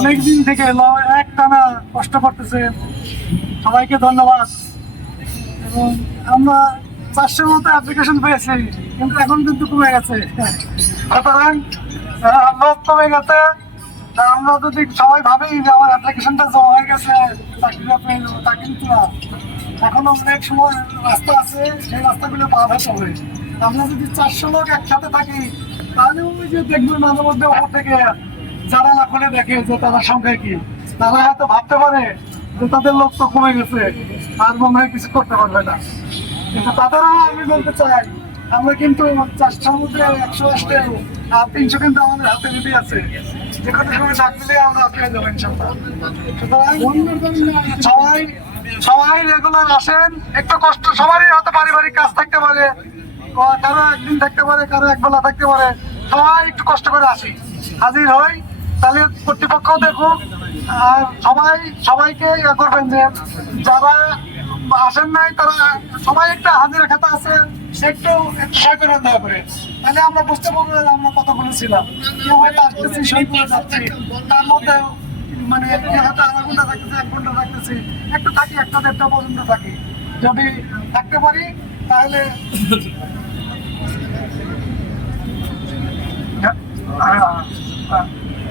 অনেকদিন থেকে একটানা কষ্ট করতেছে, সবাইকে ধন্যবাদ। এবং আমরা 400 মতো অ্যাপ্লিকেশন পেয়েছি, কিন্তু এখন কিন্তু কমে গেছে। সুতরাং লোক কমে গেছে। আমরা যদি সবাই ভাবি যে আমার অ্যাপ্লিকেশনটা জমা হয়ে গেছে, চাকরিটা পেয়ে যাবো, তা কিন্তু না। এখন অনেক সময় রাস্তা আছে, সেই রাস্তাগুলো পার হতে হবে। আমরা যদি 400 লোক একসাথে থাকি, তাহলে ওই যে দেখবেন মাঝে মধ্যে ওপর থেকে যারা না খুলে দেখে যে তাদের সংখ্যা কি, তারা হয়তো ভাবতে পারে যে তাদের লোক তো কমে গেছে, আর মনে হয় কিছু করতে পারবে না। কিন্তু তাদেরও আমি বলতে চাই, আমরা কিন্তু 400-র মধ্যে 100 আসতে আর 300 কিন্তু আমাদের হাতে নিতে আছে। যে কোনো সময় ডাক দিলে আমরা পেয়ে যাবো ইনশাল্লাহ। সুতরাং সবাই সবাই রেগুলার আসেন। একটু কষ্ট সবারই হয়তো পারিবারিক কাজ থাকতে পারে, কারো একদিন থাকতে পারে, কারো একবেলা থাকতে পারে। সবাই একটু কষ্ট করে আসি, হাজির হই, তাহলে কর্তৃপক্ষও দেখুক। আর সবাইকে ইয়ে করবেন যে যারা আসেন নাই তারা সবাই একটা হাজিরা খাতা আছে, একটু সই করে দেওয়া করে, তাহলে আমরা বুঝতে পারবো যে আমরা কতগুলো ছিলাম। কেউ হয়তো আসতেছি, সই করে যাচ্ছি, তার মধ্যে মানে হয়তো আধা ঘন্টা থাকতেছি, 1 ঘন্টা থাকতেছি, একটু থাকি, 1টা-1:30 পর্যন্ত থাকি। যদি থাকতে পারি তাহলে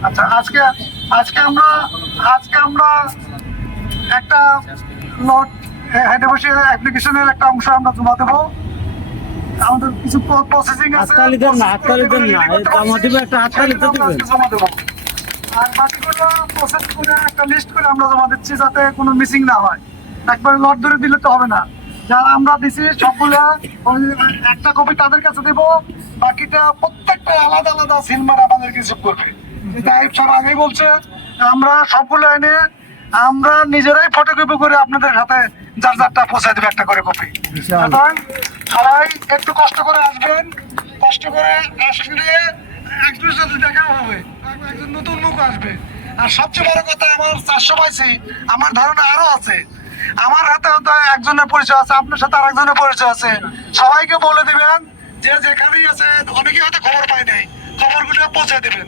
আচ্ছা। আজকে আমরা একটা নোট হেডে বসে অ্যাপ্লিকেশনের একটা অংশ আমরা জমা দেবো। আমাদের কিছু প্রসেসিং আছে, জমা দেবো। আর বাকিগুলো প্রসেস করে একটা লিস্ট করে আমরা জমা দিচ্ছি, যাতে কোনো মিসিং না হয়। একবারে লট ধরে দিলে তো হবে না। যারা আমরা দিছি সবগুলো একটা কপি তাদের কাছে দেবো, বাকিটা প্রত্যেকটা আলাদা আলাদা সিলমার আমাদের কিছু করবে। আইব স্যার আগেই বলছে, আমরা সবগুলো এনে আমরা নিজেরাই ফটোকপি করে আপনাদের হাতে যার যারটা পৌঁছায় দেবে, একটা করে কপি। সবাই একটু কষ্ট করে আসবেন, কষ্ট করে আসলে একজনের সাথে দেখা হবে, একজন নতুন মুখ আসবে। আর সবচেয়ে বড় কথা, আমার 400 পাইছি, আমার ধারণা আরো আছে। আমার হাতে হয়তো একজনের পরিচয় আছে, আপনার সাথে আরেকজনের পরিচয় আছে। সবাইকে বলে দিবেন যে যেখানেই আছে, অনেকে হয়তো খবর পায় নাই, খবরগুলো পৌঁছে দিবেন।